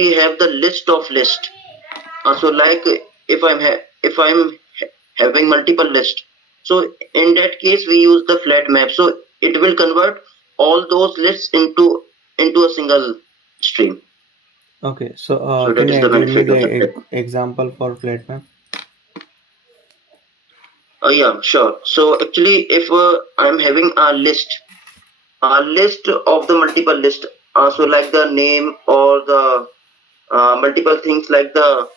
we have the list, so like if I'm having multiple list, so in that case we use the flat map. So it will convert all those lists into a single stream. Okay, so So can that is you the give me benefit of the the flat map. example for flat map? Yeah, sure. So actually, if I'm having a list of the multiple list, so like the name or the multiple things like the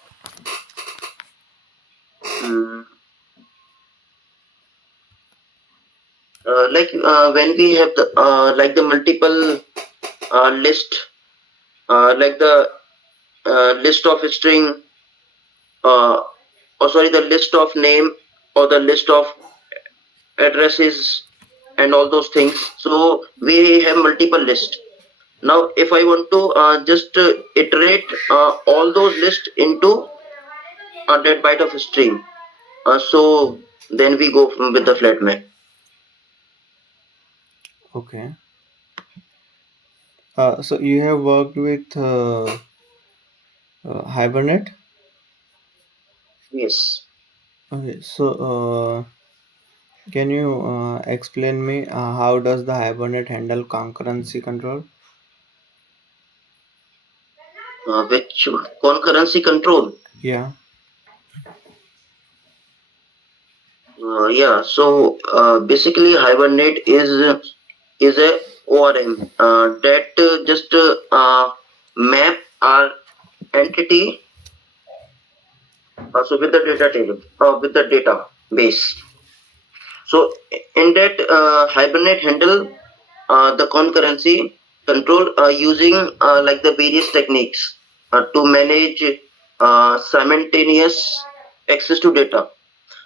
mm, when we have the like the multiple list, like the list of a string, uh, or sorry, the list of name or the list of addresses and all those things. So we have multiple lists. Now, if I want to just iterate all those lists into that byte of a string, so then we go with the flat map. Okay. So you have worked with Hibernate? Yes. Okay, so can you explain me how does the Hibernate handle concurrency control? Which concurrency control? Yeah. Yeah. So basically, Hibernate is a ORM that just map our entity so with the data table with the database. So in that Hibernate handle the concurrency control using like the various techniques to manage simultaneous access to data.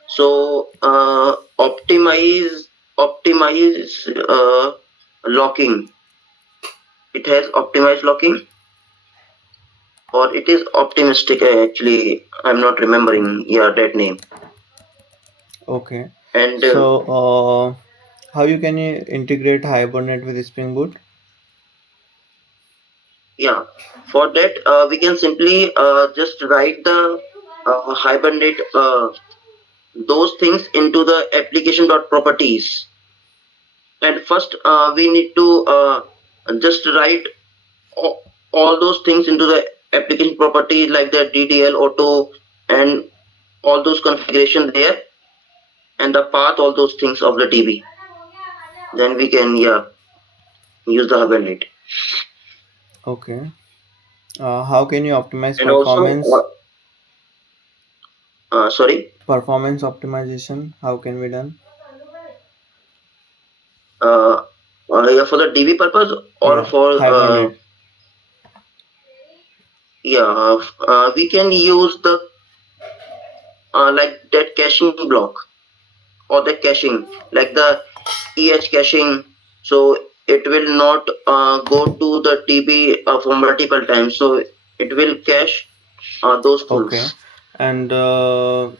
So optimize locking. It has optimized locking, or it is optimistic. Actually, I'm not remembering. Yeah, that name. Okay. And So how you can you integrate Hibernate with Spring Boot? yeah, for that we can simply just write the Hibernate those things into the application.properties. And first we need to just write all, all those things into the application property like the DDL auto and all those configuration there and the path, all those things of the DB. Then we can use the Hibernate. Okay. How can you optimize And also performance? sorry, Performance optimization. How can be done? uh, yeah, for the DB purpose or Yeah, for Hibernate. we can use the like that caching block or the caching like the caching. So it will not go to the TB for multiple times, so it will cache those things. Okay. And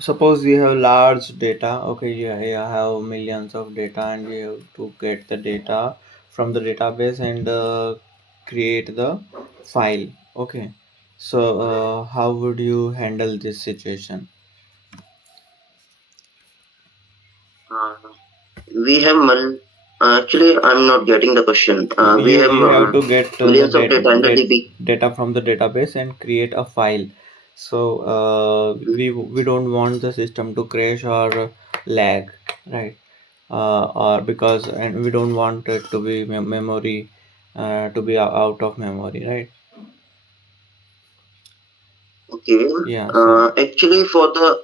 suppose you have large data. Okay, you have millions of data, and you have to get the data from the database and create the file. Okay. So how would you handle this situation? uh, we have actually I'm not getting the question. We You have you have to get the millions of data in the DB. data from the database and create a file. So we don't want the system to crash or lag, right? Or because and we don't want it to be memory to be out of memory, right? Okay. Yeah. So Actually, for the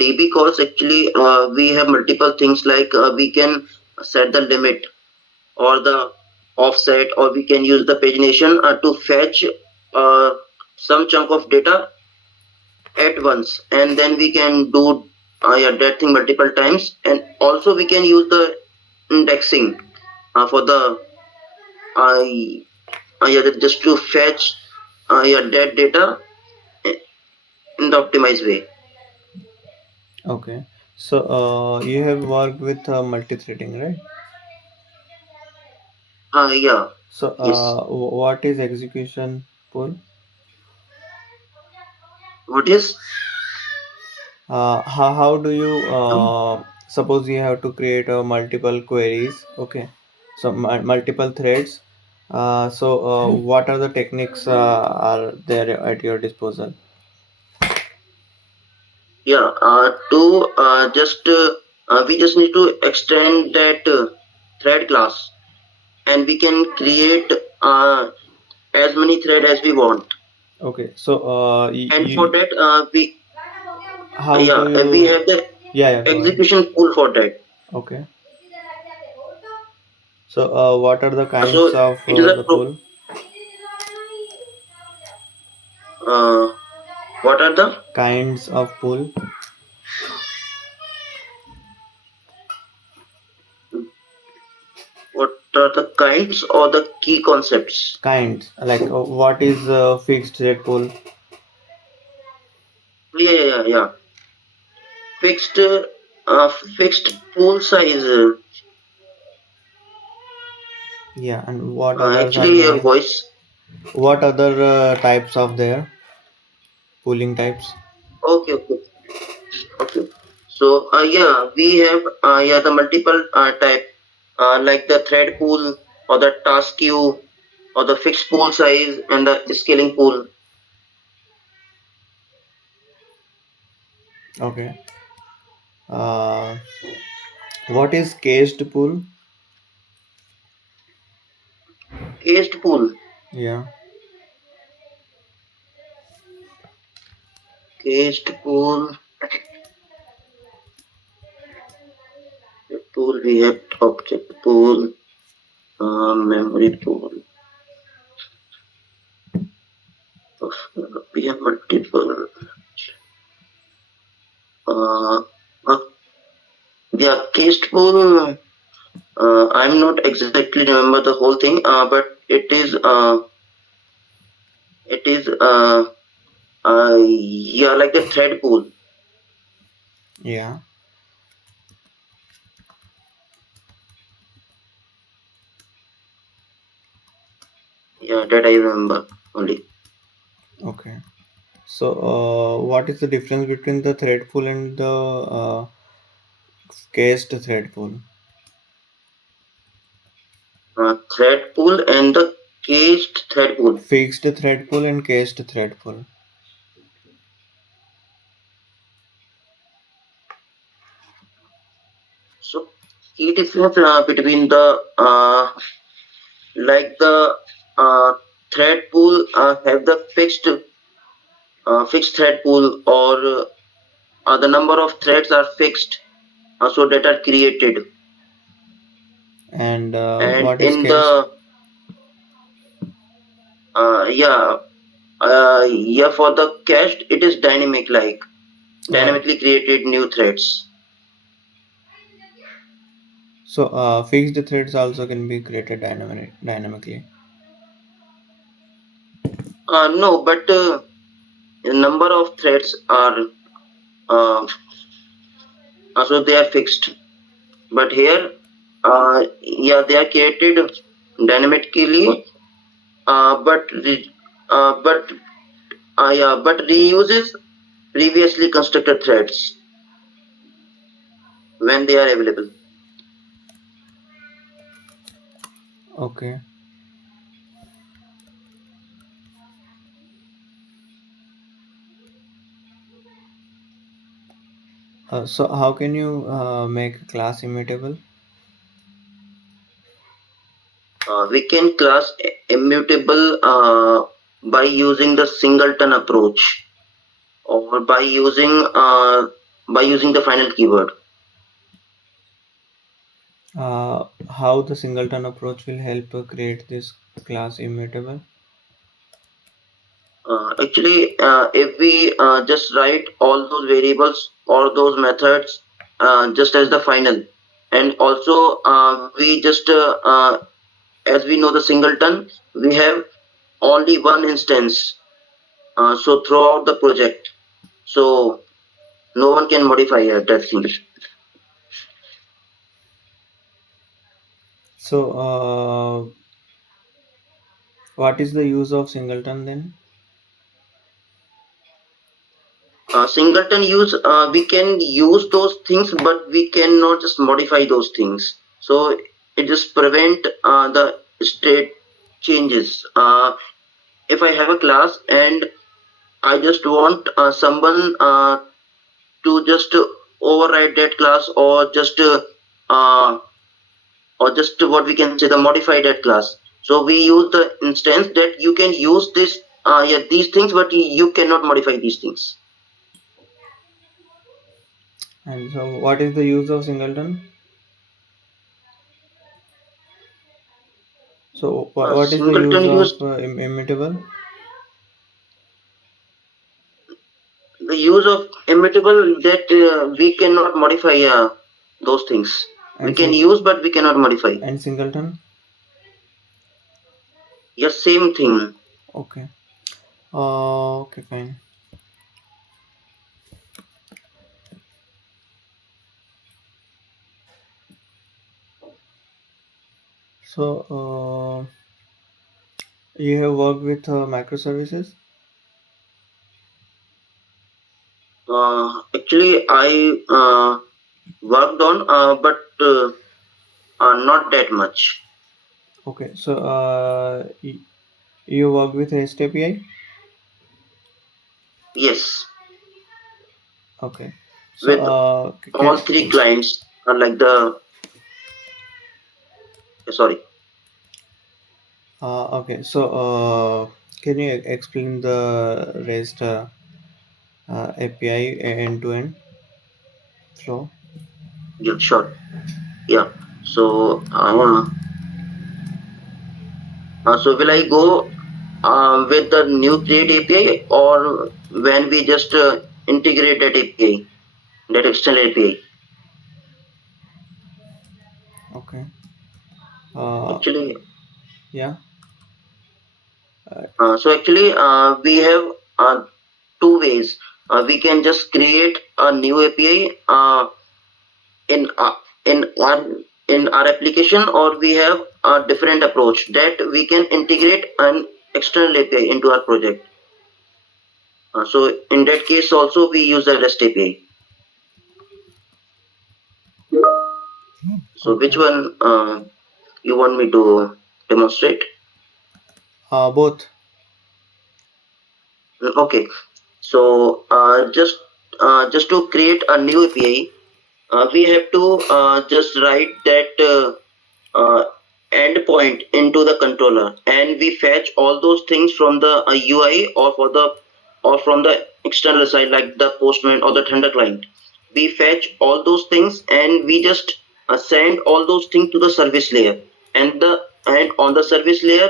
DB calls, actually, we have multiple things like we can set the limit or the offset, or we can use the pagination to fetch uh, some chunk of data at once, and then we can do yeah, that thing multiple times. And also, we can use the indexing for the yeah, just to fetch yeah, that data in the optimized way. okay. So you have worked with multi-threading, right? Yeah, So yes. what is execution pool? What is? How do you suppose you have to create multiple queries, okay, so multiple threads, what are the techniques are there at your disposal? Yeah, to just we just need to extend that thread class, and we can create as many thread as we want. Okay, so And for that, we how do yeah we you, have the yeah, go ahead. execution pool for that. Okay, so what are the kinds So of it is a the pool? uh, what are the Kinds of pool. what are the kinds or the key concepts? Kinds like what is fixed rate pool? Yeah. Fixed fixed pool size. Yeah, and what others are Actually, your there? voice. What other types of there pooling types? Okay. Okay. So yeah, we have yeah the multiple type like the thread pool or the task queue or the fixed pool size and the scaling pool. Okay. Uh, what is caged pool? Caged pool. Yeah. Caged pool. Pool we have object pool, memory pool. We have multiple. Uh, uh, yeah, caged pool. I'm not exactly remember the whole thing, but it is yeah like the thread pool. Yeah. Yeah, that I remember only. Okay. So, what is the difference between the thread pool and the caged thread pool? Thread pool and the caged thread pool. Fixed thread pool and caged thread pool. So key difference between the like the thread pool have the fixed thread pool or the number of threads are fixed so that are created, And and what is in caged? the yeah yeah for the cached it is dynamic like Uh, dynamically created new threads. so, fixed threads also can be created dynamically. No, but the number of threads are uh, so they are fixed. But here, yeah, they are created dynamically, but but yeah, but reuses previously constructed threads when they are available. Okay. So, how can you make a class immutable? We can class immutable by using the singleton approach or by using the final keyword. How the singleton approach will help create this class immutable? Actually, if we just write all those variables or those methods just as the final, and also we just as we know the singleton, we have only one instance. So throughout the project, so no one can modify that thing. So, what is the use of singleton then? Singleton use, we can use those things, but we cannot just modify those things. So it just prevent the state changes. If I have a class and I just want someone to just override that class, uh, or just what we can say the modify that class. So we use the instance that you can use this, yeah, these things, but you cannot modify these things. And so, what is the use of singleton? So, what is the use Singleton of use, immutable? the use of immutable, that we cannot modify those things. We And can use, but we cannot modify. singleton? Yes, same thing. Okay. Okay, fine. So, you have worked with microservices? Actually, I worked on, but not that much. Okay. So, you work with REST API? Yes, Okay. So, with all three clients, like the, sorry. okay. So, can you explain the REST API end to end flow? Yeah, sure. Yeah. So, so will I go with the new create API, or when we just integrate that API, that external API? Okay. Uh, Actually, yeah. Uh, we have two ways. We can just create a new API in our application, or we have a different approach that we can integrate an external API into our project. So in that case also we use the REST API. So which okay. one you want me to demonstrate? Both. Okay. So just to create a new API, we have to just write that endpoint into the controller, and we fetch all those things from the UI, or from the external side, like the Postman or the Thunder client. We fetch all those things, and we just send all those things to the service layer, and on the service layer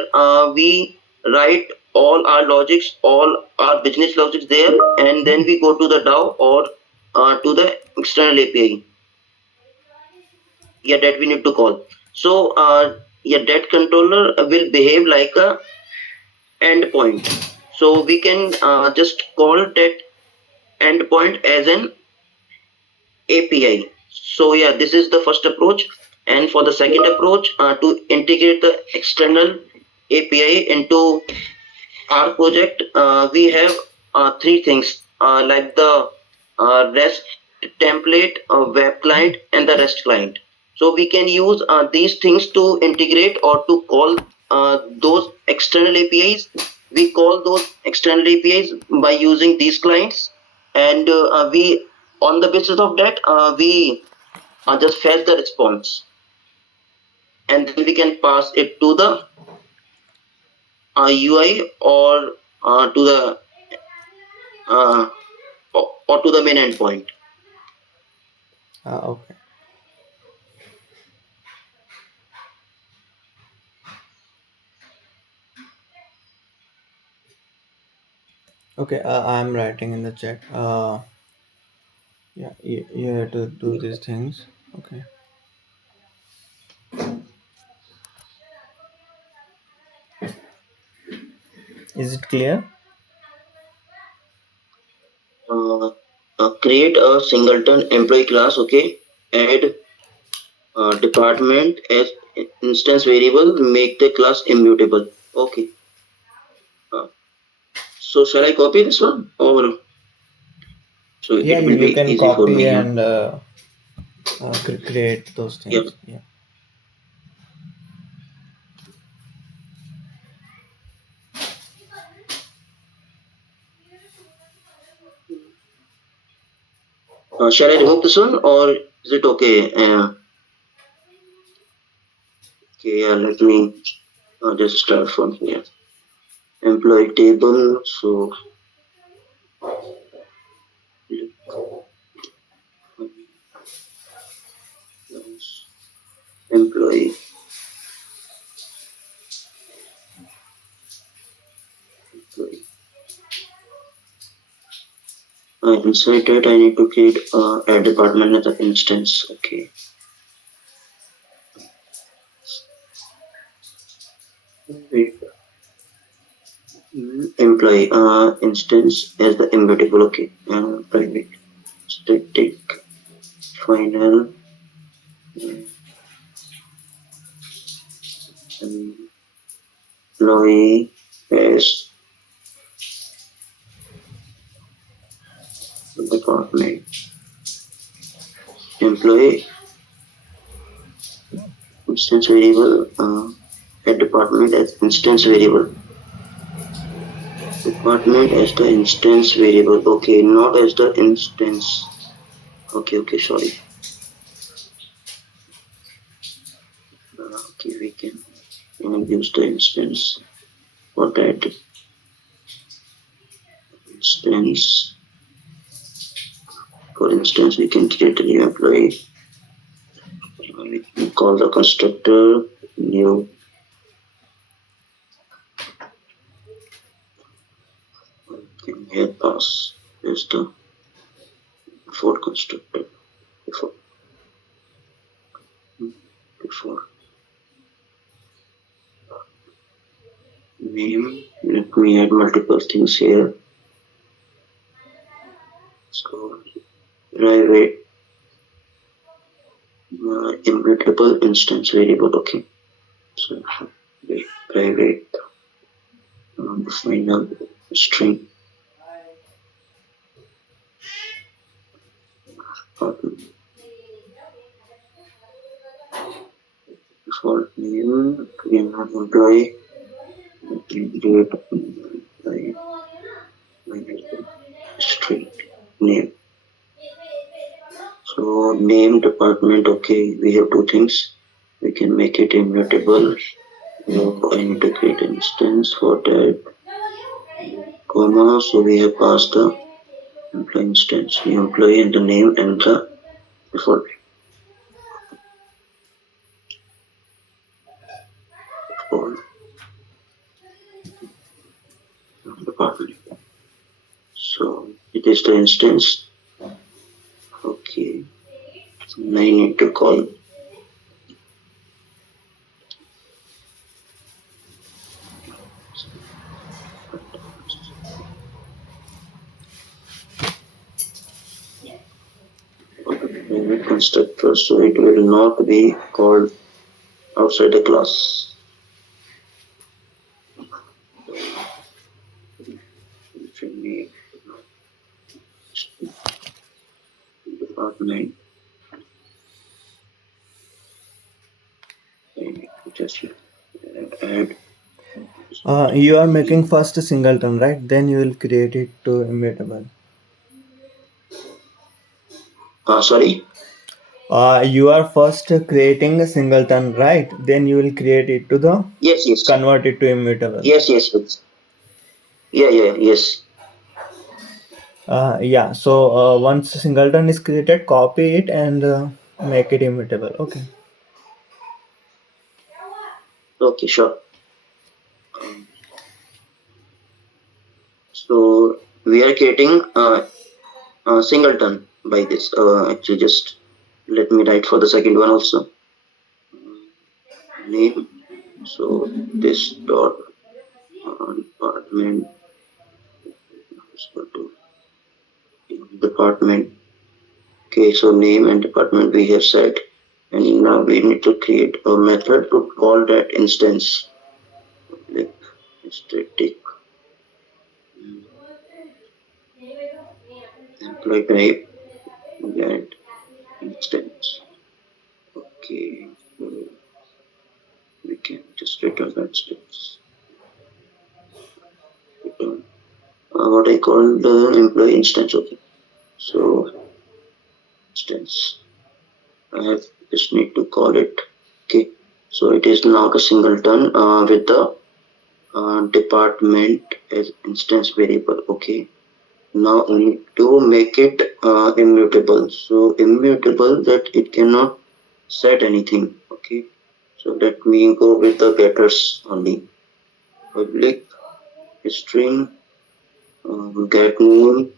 we write all our logics, all our business logics there, and then we go to the DAO, or to the external API, yeah, that we need to call. So yeah, that controller will behave like a endpoint. So we can just call that endpoint as an API. So yeah, this is the first approach. And for the second approach, to integrate the external API into our project, we have three things, like the REST template, web client, and the REST client. So we can use these things to integrate or to call those external APIs. We call those external APIs by using these clients, and we, on the basis of that, we just fetch the response, and then we can pass it to the UI, or to the uh, or to the main endpoint. Okay. Okay. I'm writing in the chat. Yeah. You have to do these things. Okay. Is it clear? Uh, Create a singleton employee class. Okay. Add department as instance variable. Make the class immutable. Okay. Uh, so shall I copy this one, or? So Yeah, it will you be can easy for copy me. and create those Yeah. things. Yeah. Shall I remove this one or is it okay? Okay, yeah, let me just start from here. Employee table. So employee, employee. Inside that, I need to create a department as an instance. Okay. Wait. Employee instance as the immutable. Okay. Private static final employee as department. Employee instance variable. A department as instance variable. Department as the instance variable. Okay, not as the instance. Okay, sorry. Okay, we can use the instance for that instance. For instance, we can create a new employee. We can call the constructor new. Can here pass is the default constructor. Before name. Let me add multiple things here. So private immutable instance variable. Okay. So private final string default name employee create employee string name. So name department. Okay, we have two things. We can make it immutable. I need to create an instance for that. Comma. So we have passed the employee instance, the employee and the name and the default department. So it is the instance. Okay. Now I need to call private constructor, so it will not be called outside the class. Department. Just add. You are making first a singleton, right? Then you will create it to immutable. Sorry. You are first creating a singleton, right? Then you will create it to the Yes. convert it to immutable. Yes. Yes. Yeah. So once a singleton is created, copy it and make it immutable. Okay. Okay, sure. So we are creating a singleton by this. Actually, just let me write for the second one also. Name. So this dot department department. Okay, so name and department we have set, and now we need to create a method to call that instance, like static employee type get instance. Okay, so we can just return that instance. Return what I call the employee instance. Okay, so instance I have just need to call it. Okay, so it is now a singleton with the department as instance variable. Okay, now I need to make it immutable. So immutable that it cannot set anything. Okay, so let me go with the getters only. Public string get name,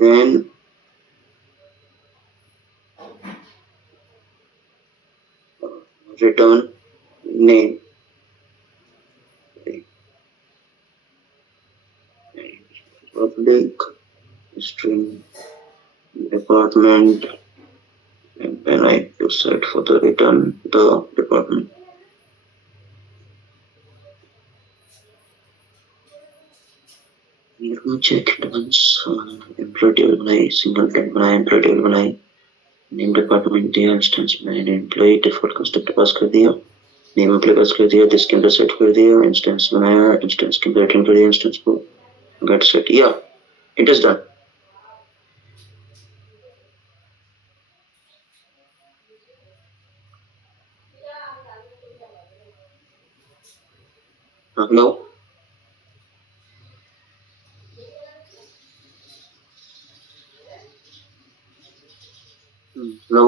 then return name. Public string department, and then I have to set for the return the department. Let me check it once. Employee table by single tag by employee table by name department दिया, instance मैंने employ default constructor पास कर दिया, name employ पास कर दिया, this के अंदर set कर दिया, इंस्टेंस बनाया, इंस्टेंस के अंदर रिटर्न कर दिया इंस्टेंस को, गेट सेट, या it is done. Hello hello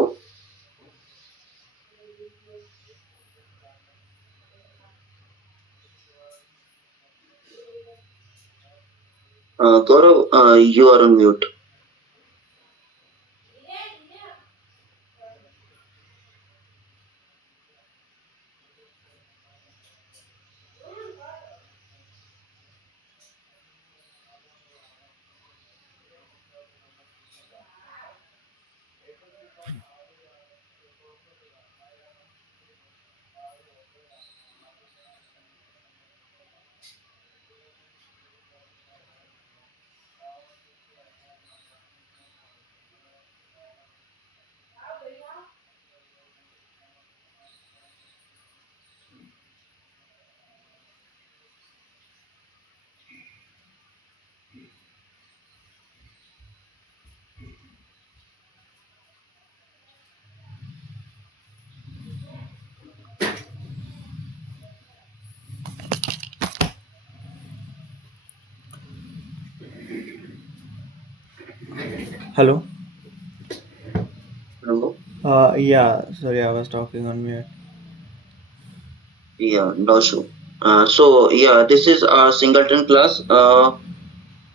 Gaurav, you are on mute. Hello. Hello. Yeah, sorry, I was talking on mute. Yeah, no show. So yeah, this is a singleton class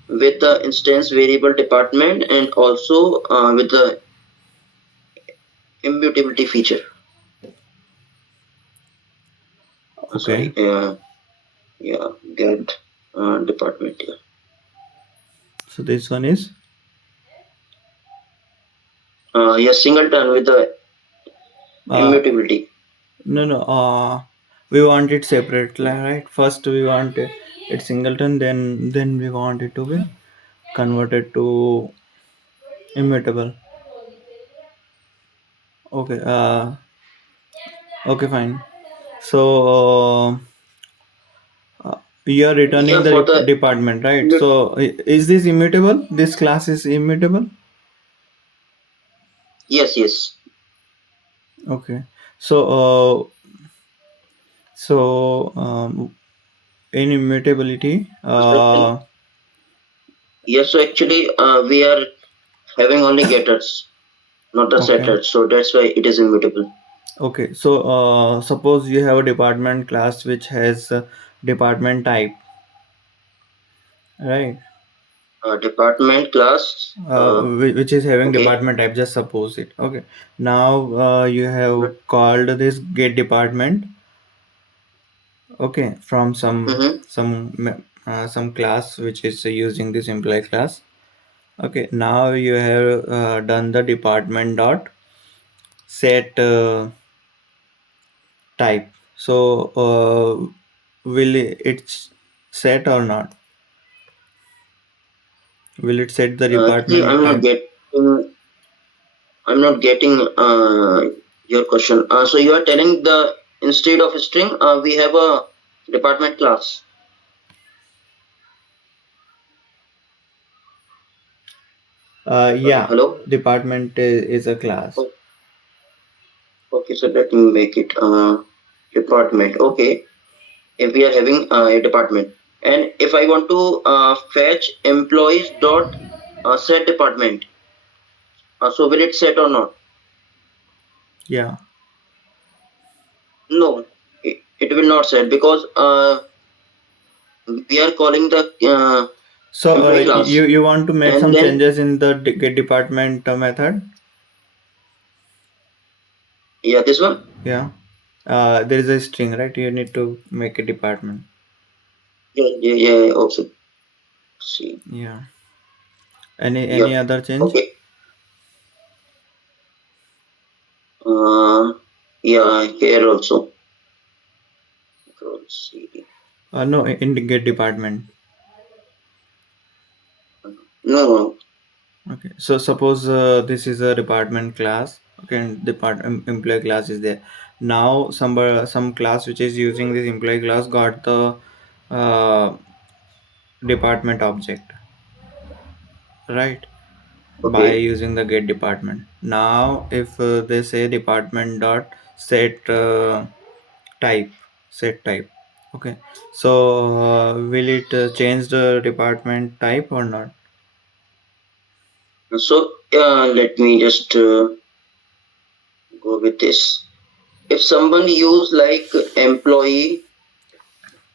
with the instance variable department and also with the immutability feature. Okay. Sorry, yeah, get department. Yeah. So this one is Yes, singleton with the immutability. no. We want it separate, right? First we want it singleton, then we want it to be converted to immutable. Okay. Okay, fine. So you are returning Yeah, the for the department, right? So is this immutable? This class is immutable. yes. Okay. So in immutability, Yes, so actually we are having only getters, not the Okay. setters. So that's why it is immutable. Okay, so suppose you have a department class which has department type, right? Department class. Which is having Okay. department type. Just suppose it. Okay. Now you have called this get department. Okay, from some class which is using this employee class. Okay. Now you have done the department dot set type. So uh, will it set or not? Will it set the Actually, department type? I'm not getting your question. So you are telling the instead of string, we have a department class. Yeah, Hello. department is a class. Oh, okay, so let me make it department. Okay, if we are having a department, and if I want to fetch employees dot set department, so will it set or not? Yeah. No, it will not set because we are calling the So employee class, you want to make and some then changes in the get department method? yeah, this one. Yeah. There is a string, right? You need to make a department. Yeah, yeah, yeah. Also, see, Yeah. Any yeah. other change? Okay. Yeah, here also. Control C. No, in the get department. No, no. Okay. So suppose this is a department class. Okay, and employee class is there. Now some class which is using this employee class got the uh, department object, right? By Okay. using the get department. Now if they say department dot set type, set type. Okay. So will it change the department type or not? So let me just go with this. If someone use like employee,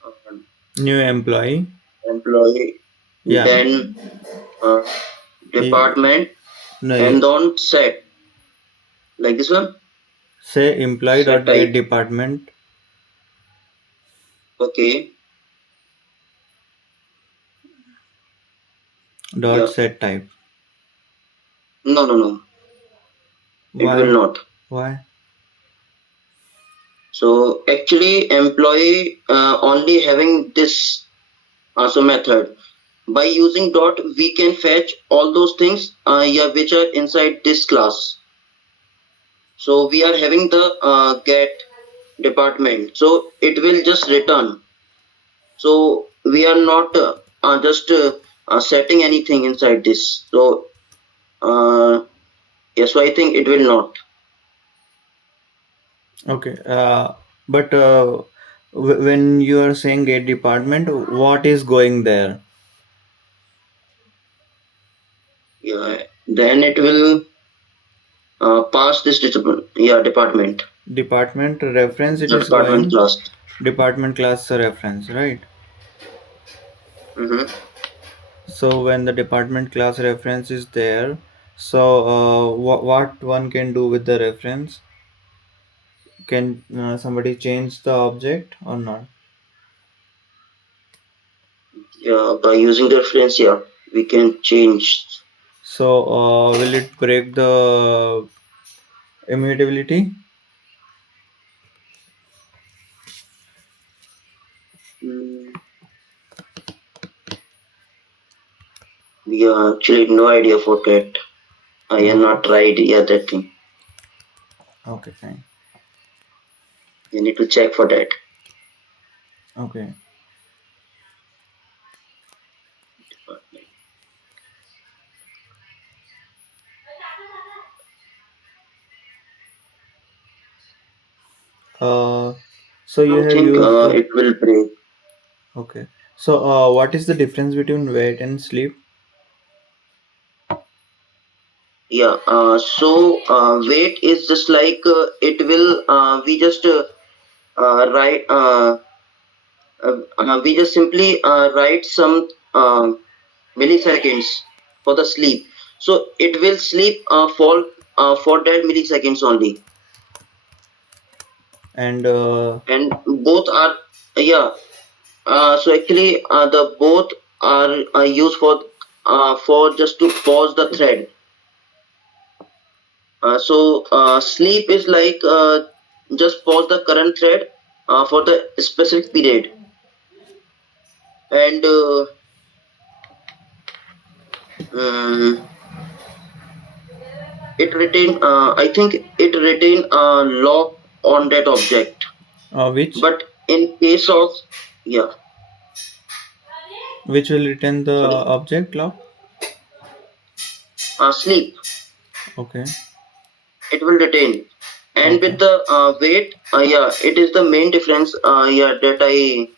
uh, New employee. employee, Yeah. then uh, Eh, department, no, and then set like this one. say employee Set dot get type. department Okay. dot Yeah. set type. No, no, no. It will Why? not. Why? So actually, employee only having this also method. By using dot, we can fetch all those things yeah, which are inside this class. So we are having the get department. So it will just return. So we are not just setting anything inside this. So yes, so I think it will not. Okay. But when you are saying get department, what is going there? Yeah, then it will pass this discipline. Yeah, department. Department reference it The is department going. class. Department class reference, right? Mm-hmm. So when the department class reference is there, so what one can do with the reference? Can somebody change the object or not? Yeah, by using the reference, yeah, we can change. So will it break the immutability? Mm, yeah, actually, no idea for that. I have Okay. not tried yet that thing. Okay, fine. You need to check for that. Okay. Uh, so I you don't have think used. it will break. Okay. So what is the difference between wait and sleep? Yeah. Wait is just like it will. We just write. We just simply write some milliseconds for the sleep. So it will sleep for that milliseconds only, And and both are yeah. So actually, the both are used for just to pause the thread. Sleep is like just pause the current thread for the specific period, and Mm, it retain. I think it retain a lock on that object. Which But in case of, yeah, will return the sorry, object lock? sleep, Okay. it will retain. And Okay. with the weight, yeah, it is the main difference. Yeah, that I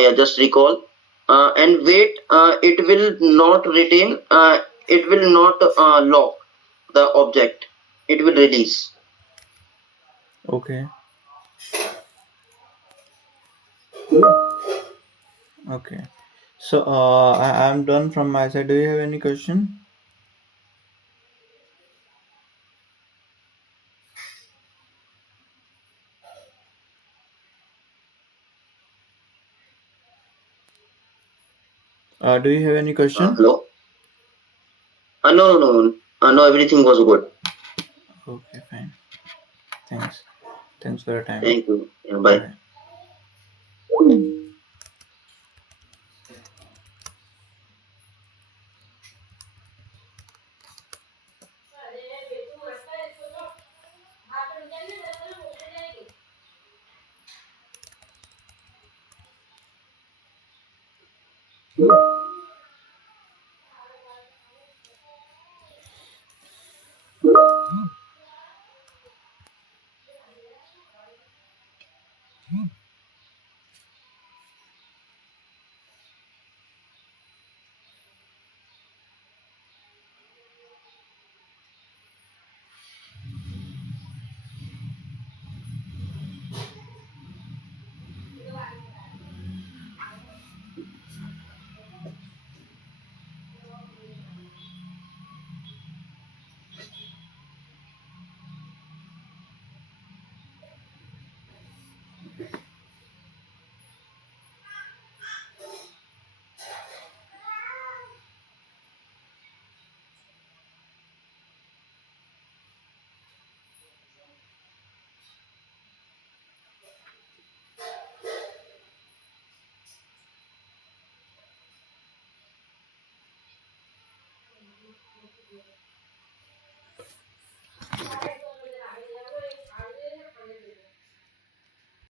yeah just recall. And weight, it will not retain. It will not lock the object. It will release. Okay. Okay. So I'm done from my side. Do you have any question? Do you have any question? Hello. No, no, no. No, everything was good. Okay, fine. Thanks. Thanks for your time. Thank you. Yeah, bye. Bye.